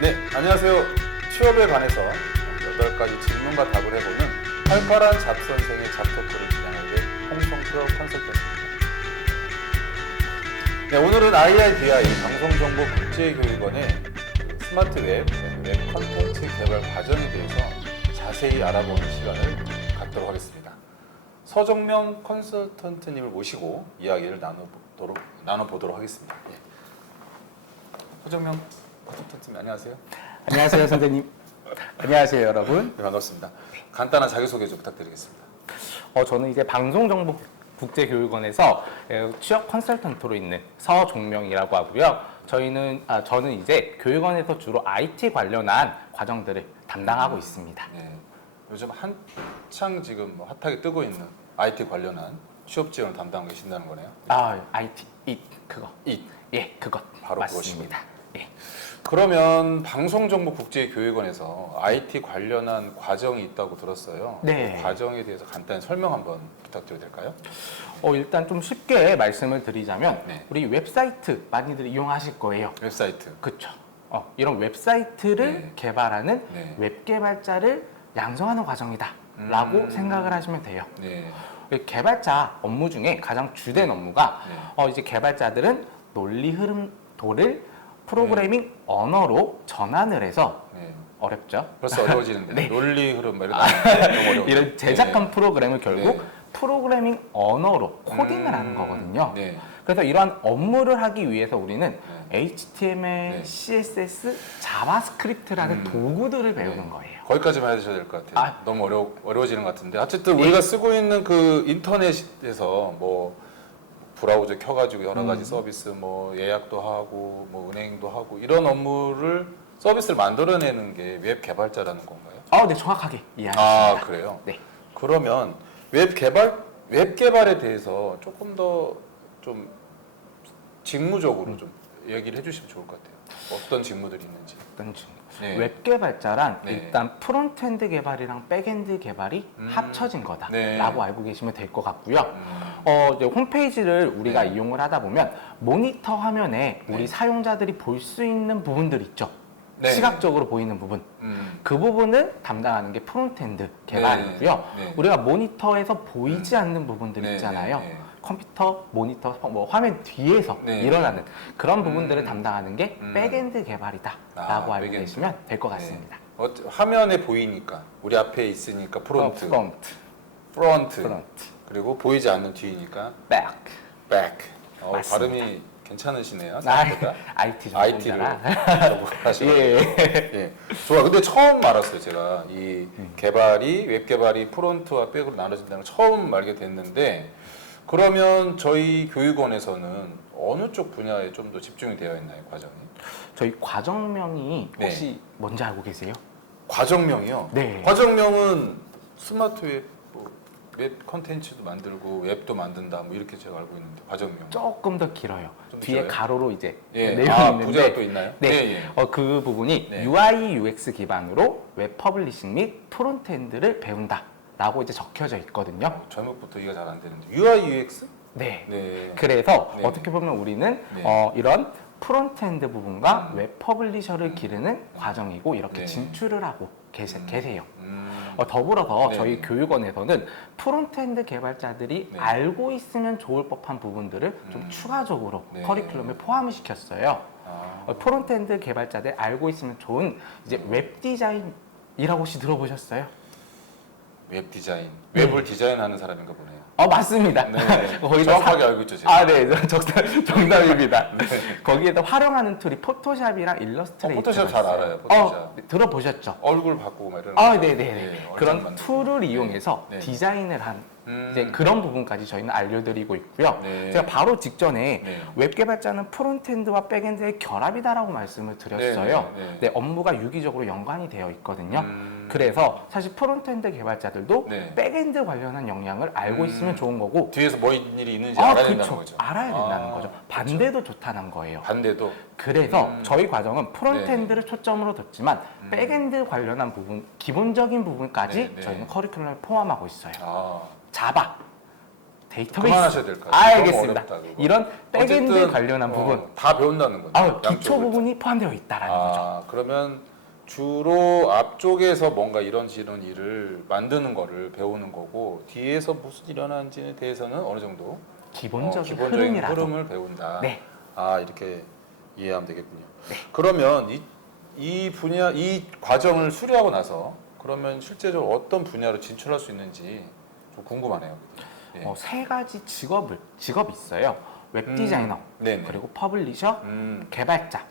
네, 안녕하세요. 취업에 관해서 8가지 질문과 답을 해보는 활발한 잡선생의 잡토크를 진행하게 된 홍성표 컨설턴트입니다. 네, 오늘은 IIDI 방송정보국제교육원의 스마트 웹 컨텐츠 개발 과정에 대해서 자세히 알아보는 시간을 갖도록 하겠습니다. 서정명 컨설턴트님을 모시고 이야기를 나눠보도록 하겠습니다. 네. 서정명 컨설턴트님 안녕하세요. 안녕하세요, 선생님. 안녕하세요, 여러분. 네, 반갑습니다. 간단한 자기소개 좀 부탁드리겠습니다. 저는 이제 방송정보국제교육원에서 취업 컨설턴트로 있는 서종명이라고 하고요. 저는 이제 교육원에서 주로 IT 관련한 과정들을 담당하고 있습니다. 네, 요즘 한창 지금 핫하게 뜨고 있는 IT 관련한 취업 지원을 담당하고 계신다는 거네요. IT, 그거. 예, 그것. 바로 맞습니다. 예. 그러면 방송정보국제교육원에서 IT 관련한 과정이 있다고 들었어요. 네. 그 과정에 대해서 간단히 설명 한번 부탁드려도 될까요? 일단 좀 쉽게 말씀을 드리자면 네. 우리 웹사이트 많이들 이용하실 거예요. 웹사이트. 그렇죠. 이런 웹사이트를 네. 개발하는 네. 웹 개발자를 양성하는 과정이다라고 생각을 하시면 돼요. 네. 개발자 업무 중에 가장 주된 업무가 이제 개발자들은 논리 흐름도를 프로그래밍 언어로 전환을 해서 네. 어렵죠. 벌써 어려워지는데 네. 논리 흐름 이런 거 너무 어려워요. 이런 제작한 네. 프로그램을 결국 네. 프로그래밍 언어로 코딩을 하는 거거든요. 네. 그래서 이러한 업무를 하기 위해서 우리는 네. HTML, 네. CSS, 자바스크립트라는 도구들을 배우는 거예요. 거기까지만 해주셔야 될 것 같아요. 너무 어려워지는 것 같은데 어쨌든 우리가 쓰고 있는 그 인터넷에서 뭐 브라우저 켜가지고 여러 가지 서비스 뭐 예약도 하고 뭐 은행도 하고 이런 업무를 서비스를 만들어내는 게 웹 개발자라는 건가요? 네, 정확하게 이해하셨습니다. 그래요? 네. 그러면 웹 개발에 대해서 조금 더 좀 직무적으로 좀 얘기를 해주시면 좋을 것 같아요. 어떤 직무들이 있는지. 어떤 친구. 네. 웹 개발자란 네. 일단 프론트엔드 개발이랑 백엔드 개발이 합쳐진 거다라고 네. 알고 계시면 될 것 같고요. 이제 홈페이지를 우리가 네. 이용을 하다 보면 모니터 화면에 우리 네. 사용자들이 볼 수 있는 부분들 있죠. 네. 시각적으로 보이는 부분. 그 부분을 담당하는 게 프론트엔드 개발이고요. 네. 우리가 모니터에서 보이지 않는 부분들 네. 있잖아요. 네. 컴퓨터, 모니터, 화면 뒤에서 네. 일어나는 그런 부분들을 담당하는 게 백엔드 개발이다라고 알고 백엔드. 계시면 될 것 같습니다. 화면에 보이니까 우리 앞에 있으니까 프론트. 프론트, 그리고 보이지 않는 뒤니까 백. 맞습니다. 발음이 괜찮으시네요. 생각보다. IT IT를 전문가라. 하시고. 예. 예. 좋아. 근데 처음 알았어요. 제가 이 웹 개발이 프론트와 백으로 나눠진다는 걸 처음 알게 됐는데 그러면 저희 교육원에서는 어느 쪽 분야에 좀 더 집중이 되어 있나요, 과정이? 저희 과정명이 네. 혹시 뭔지 알고 계세요? 과정명이요? 네. 과정명은 스마트 웹 컨텐츠도 만들고 웹도 만든다 뭐 이렇게 제가 알고 있는데 과정명. 조금 더 길어요. 좀 뒤에 길어요? 가로로 이제 예. 내용이 있는데 부자가 또 있나요? 네. 예, 예. 그 부분이 네. UI, UX 기반으로 웹 퍼블리싱 및 프론트엔드를 배운다라고 이제 적혀져 있거든요. 제목부터 이해가 잘 안 되는데 UI UX? 네. 네. 그래서 네. 어떻게 보면 우리는 네. 이런 프론트엔드 부분과 웹 퍼블리셔를 기르는 과정이고 이렇게 네. 진출을 하고 계세요. 음. 더불어서 네. 저희 교육원에서는 프론트엔드 개발자들이 네. 알고 있으면 좋을 법한 부분들을 좀 추가적으로 네. 커리큘럼에 포함을 시켰어요. 프론트엔드 개발자들 알고 있으면 좋은 이제 웹 디자인이라고 혹시 들어보셨어요? 웹 디자인. 웹을 디자인하는 사람인가 보네요. 맞습니다. 네. 거의 다 정확하게 알고 있죠, 제가. 네, 정답입니다. 거기에다 활용하는 툴이 포토샵이랑 일러스트레이터. 포토샵 잘 알아요. 포토샵. 들어보셨죠? 얼굴 바꾸고 막 이런 거. 네네네. 네, 그런 얼짱 만들고. 툴을 네. 이용해서 네. 디자인을 한 이제 그런 부분까지 저희는 알려드리고 있고요. 네. 제가 바로 직전에 네. 웹 개발자는 프론트엔드와 백엔드의 결합이다라고 말씀을 드렸어요. 네, 네, 네. 네, 업무가 유기적으로 연관이 되어 있거든요. 그래서 사실 프론트엔드 개발자들도 네. 백엔드 관련한 역량을 알고 있으면 좋은 거고 뒤에서 뭐 일이 있는지 알아야 된다는 그렇죠. 거죠. 알아야 된다는 거죠. 반대도 좋다는 거예요. 반대도. 그래서 저희 과정은 프론트엔드를 초점으로 뒀지만 백엔드 관련한 부분, 기본적인 부분까지 네, 네. 저희는 커리큘럼에 포함하고 있어요. 아. 자바, 데이터베이스. 그만하셔야 될 것 같아요. 너무 알겠습니다. 어렵다, 그거. 이런 백엔드 어쨌든, 관련한 부분, 다 배운다는 거죠. 기초 양쪽을. 부분이 포함되어 있다라는 거죠. 아, 그러면 주로 앞쪽에서 뭔가 이런 일을 만드는 거를 배우는 거고 뒤에서 무슨 일이 일어나는지에 대해서는 어느 정도 기본적인 기본적인 흐름이라도. 흐름을 배운다. 네. 아, 이렇게 이해하면 되겠군요. 그러면 이 분야, 이 과정을 수료하고 나서 그러면 실제적으로 어떤 분야로 진출할 수 있는지 좀 궁금하네요. 네. 세 가지 직업이 있어요. 웹 디자이너, 네네. 그리고 퍼블리셔, 개발자,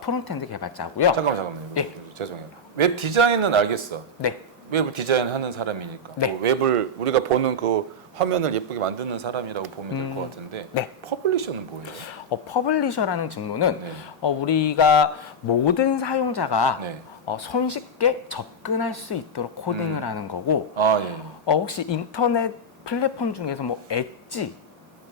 프론트엔드 개발자고요. 잠깐만요. 네. 죄송해요. 웹 디자인은 알겠어. 네. 웹을 디자인하는 사람이니까. 네. 뭐 웹을 우리가 보는 그 화면을 예쁘게 만드는 사람이라고 보면 될 것 같은데. 네. 퍼블리셔는 뭐예요? 퍼블리셔라는 직무는 네. 우리가 모든 사용자가 네. 손쉽게 접근할 수 있도록 코딩을 하는 거고, 아, 예. 혹시 인터넷 플랫폼 중에서 뭐 엣지,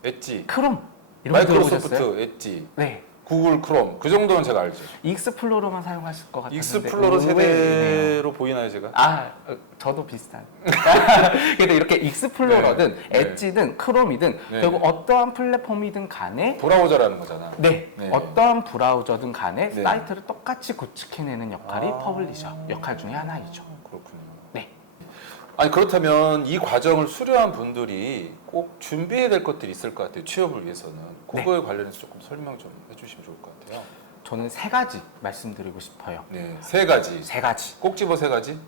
엣지, 크롬 이런 거 들어보셨어요? 마이크로소프트 엣지, 네. 구글 크롬 그 정도는 제가 알죠. 익스플로러만 사용하실 것 같은데. 익스플로러 의외이네요. 세대로 보이나요, 제가? 저도 비슷한. 근데 이렇게 익스플로러든 네. 엣지든 크롬이든 네. 결국 어떠한 플랫폼이든 간에 브라우저라는 거잖아. 네, 네. 어떠한 브라우저든 간에 네. 사이트를 똑같이 구축해내는 역할이 퍼블리셔 역할 중에 하나이죠. 그렇군요. 네. 아니 그렇다면 이 과정을 수료한 분들이 꼭 준비해야 될 것들이 있을 것 같아요. 취업을 위해서는. 그거에 관련해서 조금 설명 좀 해주시면 좋을 것 같아요. 저는 세 가지 말씀드리고 싶어요. 네, 세 가지. 세 가지. 꼭 집어 세 가지?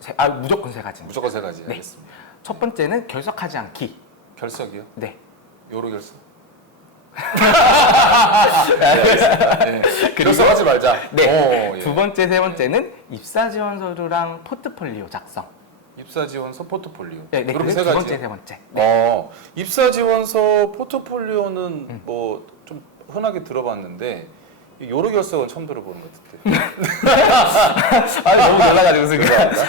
무조건 세 가지입니다. 무조건 세 가지. 네. 알겠습니다. 첫 번째는 결석하지 않기. 결석이요? 네. 요로 결석? 네. 결석하지 말자. 네. 오, 예. 두 번째, 세 번째는 입사 지원 서류랑 포트폴리오 작성. 입사 지원서 포트폴리오. 네, 네. 그렇게 그리고 세 두 가지. 번째, 세 번째. 입사 지원서 포트폴리오는 뭐 좀 흔하게 들어봤는데 요로 결석은 처음 들어보는 것 같은데. 너무 놀라가지고 지금.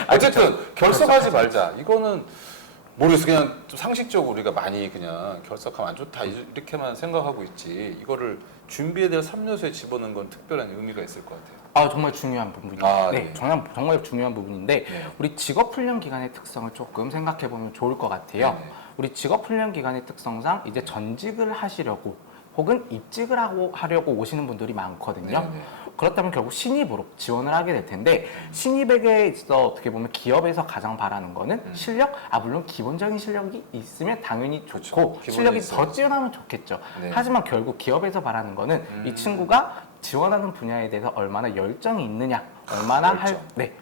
어쨌든 결석하지 말자. 이거는 모르겠어. 그냥 좀 상식적으로 우리가 많이 그냥 결석하면 안 좋다 이렇게만 생각하고 있지. 이거를 준비에 대한 3요소에 집어넣은 건 특별한 의미가 있을 것 같아요. 정말 중요한 부분이에요. 네. 네, 정말 중요한 부분인데 네. 우리 직업훈련 기간의 특성을 조금 생각해 보면 좋을 것 같아요. 네. 우리 직업훈련 기간의 특성상 이제 전직을 하시려고 혹은 입직을 하려고 오시는 분들이 많거든요. 네, 네. 그렇다면 결국 신입으로 지원을 하게 될 텐데 신입에게 있어 어떻게 보면 기업에서 가장 바라는 거는 실력, 물론 기본적인 실력이 있으면 당연히 그렇죠. 좋고 기본이 실력이 있어야죠. 더 뛰어나면 좋겠죠. 네. 하지만 결국 기업에서 바라는 거는 이 친구가 지원하는 분야에 대해서 얼마나 열정이 있느냐, 얼마나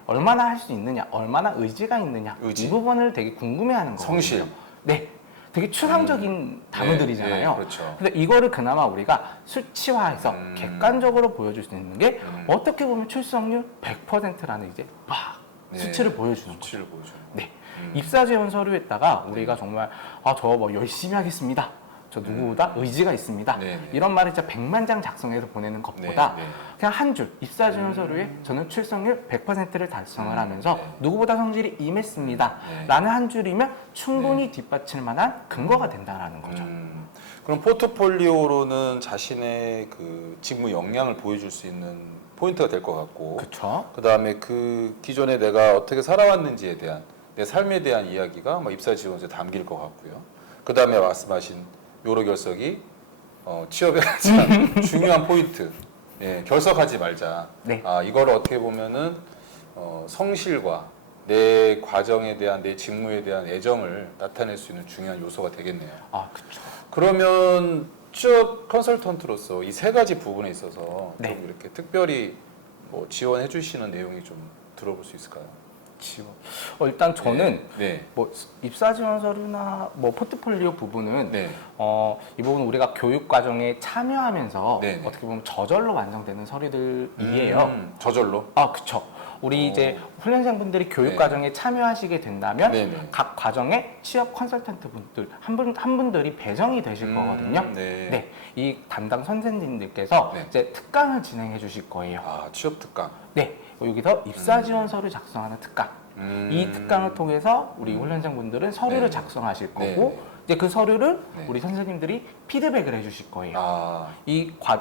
얼마나 할 수 있느냐, 얼마나 의지가 있느냐, 의지. 이 부분을 되게 궁금해하는 거거든요. 성실. 네, 되게 추상적인 단어들이잖아요. 네, 그렇죠. 근데 이거를 그나마 우리가 수치화해서 객관적으로 보여줄 수 있는 게 어떻게 보면 출석률 100%라는 이제 막 네. 수치를 보여주는 거죠. 수치를 보여주는. 네, 입사 지원 서류에다가 우리가 정말 저 뭐 열심히 하겠습니다. 저 누구보다 의지가 있습니다. 네. 이런 말을 진짜 100만 장 작성해서 보내는 것보다 네. 그냥 한 줄 입사 지원 서류에 저는 출석률 100%를 달성을 하면서 네. 누구보다 성실히 임했습니다. 네. 라는 한 줄이면 충분히 뒷받칠 만한 근거가 된다라는 거죠. 그럼 포트폴리오로는 자신의 그 직무 역량을 보여줄 수 있는 포인트가 될 것 같고, 그렇죠. 그 다음에 그 기존에 내가 어떻게 살아왔는지에 대한 내 삶에 대한 이야기가 입사 지원서에 담길 것 같고요. 그 다음에 말씀하신 요로 결석이 취업의 가장 중요한 포인트. 예, 결석하지 말자. 네. 이걸 어떻게 보면은 성실과 내 과정에 대한 내 직무에 대한 애정을 나타낼 수 있는 중요한 요소가 되겠네요. 그렇죠. 그러면 취업 컨설턴트로서 이 세 가지 부분에 있어서 네. 좀 이렇게 특별히 뭐 지원해 주시는 내용이 좀 들어볼 수 있을까요? 지원. 일단 저는 네. 뭐 입사 지원 서류나 뭐 포트폴리오 부분은 네. 이 부분은 우리가 교육 과정에 참여하면서 네네. 어떻게 보면 저절로 완성되는 서류들이에요. 저절로. 그쵸. 우리 이제 훈련생분들이 교육 네. 과정에 참여하시게 된다면 네네. 각 과정에 취업 컨설턴트 분들 한 분들이 배정이 되실 거거든요. 네. 이 담당 선생님들께서 네. 이제 특강을 진행해 주실 거예요. 취업 특강. 네, 여기서 입사 지원 서류 작성하는 특강. 이 특강을 통해서 우리 훈련생분들은 서류를 네. 작성하실 거고 네. 이제 그 서류를 네. 우리 선생님들이 피드백을 해주실 거예요.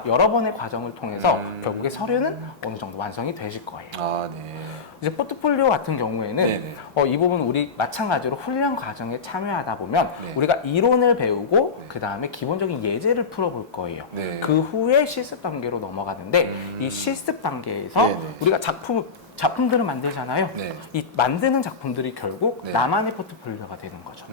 여러 번의 과정을 통해서 결국에 서류는 어느 정도 완성이 되실 거예요. 네. 이제 포트폴리오 같은 경우에는 네네. 이 부분 우리 마찬가지로 훈련 과정에 참여하다 보면 네. 우리가 이론을 배우고 네. 그 다음에 기본적인 예제를 풀어볼 거예요. 네. 그 후에 실습 단계로 넘어가는데 이 실습 단계에서 네네. 우리가 작품들을 만들잖아요. 네. 이 만드는 작품들이 결국 네. 나만의 포트폴리오가 되는 거죠.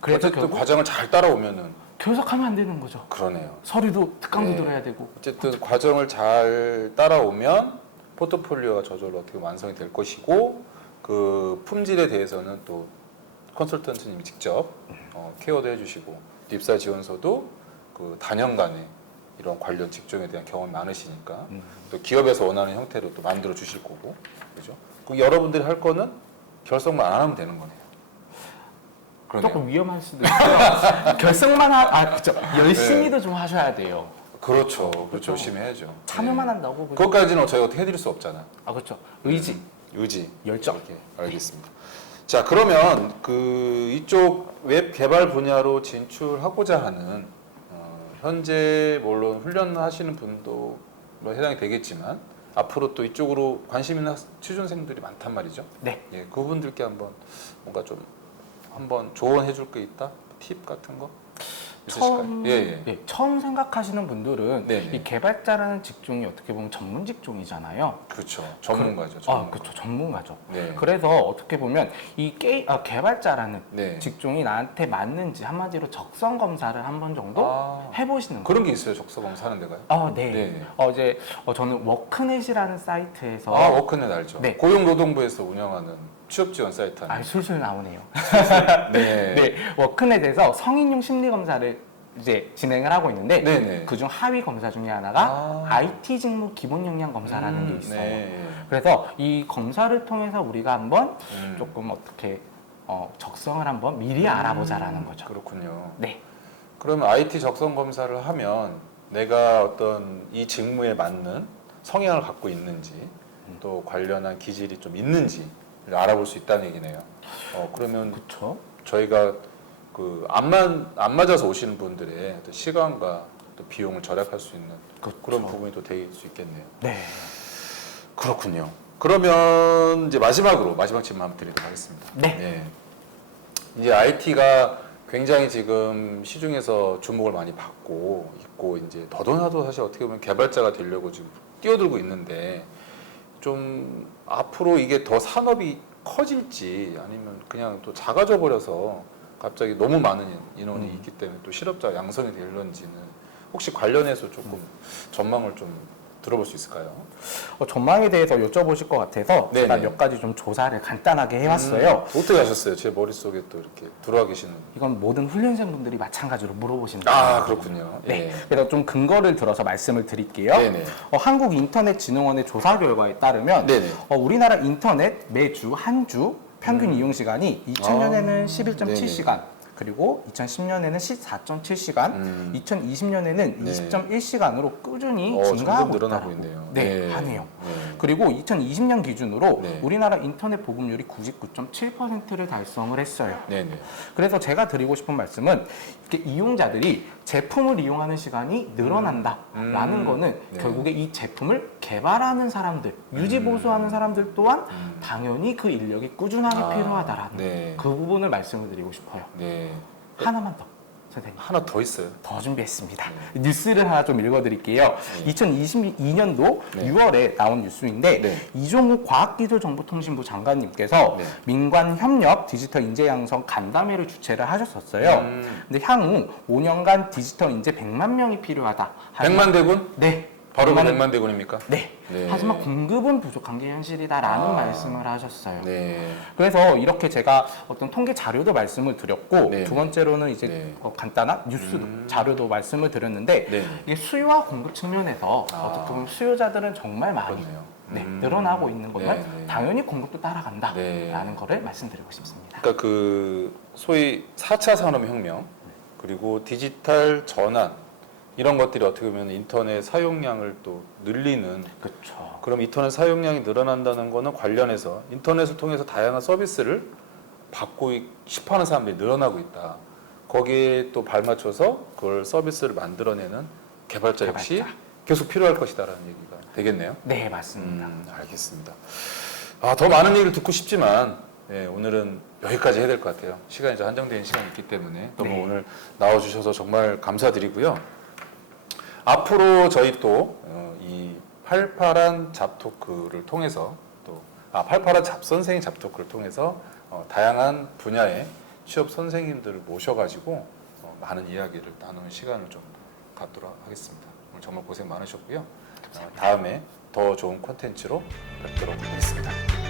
그래서 어쨌든 결국 과정을 잘 따라오면은 교섭하면 안 되는 거죠. 그러네요. 서류도 특강도 네. 들어야 되고. 어쨌든 과정을 잘 따라오면 포트폴리오가 저절로 어떻게 완성이 될 것이고 그 품질에 대해서는 또 컨설턴트님이 직접 케어도 해주시고 입사 지원서도 그 단연간에 이런 관련 직종에 대한 경험이 많으시니까 또 기업에서 원하는 형태로 또 만들어 주실 거고 그죠? 그 여러분들이 할 거는 결성만 안 하면 되는 거네요. 그러네요. 조금 위험할 수도 있고요. 결성만 그렇죠. 열심히도 좀 하셔야 돼요. 그렇죠. 그렇죠. 그렇죠. 열심히 해야죠. 참여만 네. 한다고. 그냥- 그것까지는 저희가 어떻게 해드릴 수 없잖아. 그렇죠. 의지. 의지, 열정. 이렇게 알겠습니다. 자, 그러면 그 이쪽 웹 개발 분야로 진출하고자 하는 현재 물론 훈련하시는 분도 뭐 해당이 되겠지만 앞으로 또 이쪽으로 관심 있는 취준생들이 많단 말이죠. 네. 예, 그분들께 한번 뭔가 좀 한번 조언해 줄 게 있다? 팁 같은 거 있으실까요? 처음 생각하시는 분들은 네네. 이 개발자라는 직종이 어떻게 보면 전문 직종이잖아요. 그렇죠. 전문가죠. 전문가. 그렇죠. 전문가죠. 네. 그래서 어떻게 보면 이 개발자라는 네. 직종이 나한테 맞는지 한마디로 적성 검사를 한 번 정도 해보시는 거예요. 그런 게 있어요. 적서 검사하는 데가요? 네. 네. 이제 저는 워크넷이라는 사이트에서 워크넷 알죠? 네. 고용노동부에서 운영하는 취업 지원 사이트 아니에요? 술술 나오네요. 네. 네, 워크넷에서 성인용 심리 검사를 이제 진행을 하고 있는데 네네. 그중 하위 검사 중에 하나가 IT 직무 기본 역량 검사라는 게 있어요. 네. 그래서 이 검사를 통해서 우리가 한번 음. 조금 어떻게 적성을 한번 미리 알아보자라는 거죠. 그렇군요. 네, 그러면 IT 적성 검사를 하면 내가 어떤 이 직무에 맞는 성향을 갖고 있는지 또 관련한 기질이 좀 있는지를 알아볼 수 있다는 얘기네요. 그러면 그렇죠. 저희가 그 안 맞아서 오시는 분들의 어떤 시간과 또 비용을 절약할 수 있는 그렇죠. 그런 부분이 또 될 수 있겠네요. 네. 그렇군요. 그러면 이제 마지막 질문 한번 드리도록 하겠습니다. 네. 이제 IT가 굉장히 지금 시중에서 주목을 많이 받고 있고 이제 더더나도 사실 어떻게 보면 개발자가 되려고 지금 뛰어들고 있는데 좀 앞으로 이게 더 산업이 커질지 아니면 그냥 또 작아져 버려서 갑자기 너무 많은 인원이 있기 때문에 또 실업자 양성이 될런지는 혹시 관련해서 조금 전망을 좀 들어볼 수 있을까요? 전망에 대해서 여쭤보실 것 같아서 제가 네네. 몇 가지 좀 조사를 간단하게 해왔어요. 어떻게 하셨어요? 제 머릿속에 또 이렇게 들어와 계시는. 이건 모든 훈련생분들이 마찬가지로 물어보시는 거예요. 그렇군요. 네. 예. 그래서 좀 근거를 들어서 말씀을 드릴게요. 네네. 한국인터넷진흥원의 조사 결과에 따르면 네네. 우리나라 인터넷 매주 한 주 평균 이용 시간이 2000년에는 11.7시간, 그리고 2010년에는 14.7시간, 2020년에는 네. 20.1시간으로 꾸준히 점점 증가하고 늘어나고 있다고. 있네요. 네, 하네요. 네. 그리고 2020년 기준으로 네. 우리나라 인터넷 보급률이 99.7%를 달성을 했어요. 네네. 그래서 제가 드리고 싶은 말씀은 이렇게 이용자들이 제품을 이용하는 시간이 늘어난다라는 거는 네. 결국에 이 제품을 개발하는 사람들, 유지 보수하는 사람들 또한 당연히 그 인력이 꾸준하게 필요하다라는 네. 그 부분을 말씀을 드리고 싶어요. 네. 하나만 더, 선생님. 하나 더 있어요. 더 준비했습니다. 뉴스를 하나 좀 읽어드릴게요. 2022년도 네. 6월에 나온 뉴스인데 네. 이종욱 과학기술정보통신부 장관님께서 네. 민관협력 디지털 인재 양성 간담회를 주최를 하셨었어요. 근데 향후 5년간 디지털 인재 100만 명이 필요하다. 100만 대군? 네. 바로 그 100만 100만 대군입니까? 네. 네. 하지만 공급은 부족한 게 현실이다라는 말씀을 하셨어요. 네. 그래서 이렇게 제가 어떤 통계 자료도 말씀을 드렸고 네. 두 번째로는 이제 네. 간단한 뉴스 자료도 말씀을 드렸는데 네. 이게 수요와 공급 측면에서 어떻게 보면 수요자들은 정말 많이 그렇네요. 늘어나고 있는 거면 네, 네. 당연히 공급도 따라간다라는 네. 거를 말씀드리고 싶습니다. 그러니까 그 소위 4차 산업혁명 그리고 디지털 전환 이런 것들이 어떻게 보면 인터넷 사용량을 또 늘리는 그렇죠. 그럼 인터넷 사용량이 늘어난다는 거는 관련해서 인터넷을 통해서 다양한 서비스를 받고 싶어하는 사람들이 늘어나고 있다. 거기에 또 발맞춰서 그걸 서비스를 만들어내는 개발자 역시 계속 필요할 것이다라는 얘기가 되겠네요. 네, 맞습니다. 알겠습니다. 더 많은 얘기를 듣고 싶지만 예, 오늘은 여기까지 해야 될 것 같아요. 시간이 좀 한정된 시간이 있기 때문에 너무 네. 오늘 나와주셔서 정말 감사드리고요. 앞으로 저희 또 이 팔팔한 잡토크를 통해서 팔팔한 잡선생의 잡토크를 통해서 다양한 분야의 취업 선생님들을 모셔가지고 많은 이야기를 나누는 시간을 좀 갖도록 하겠습니다. 오늘 정말 고생 많으셨고요. 다음에 더 좋은 콘텐츠로 뵙도록 하겠습니다.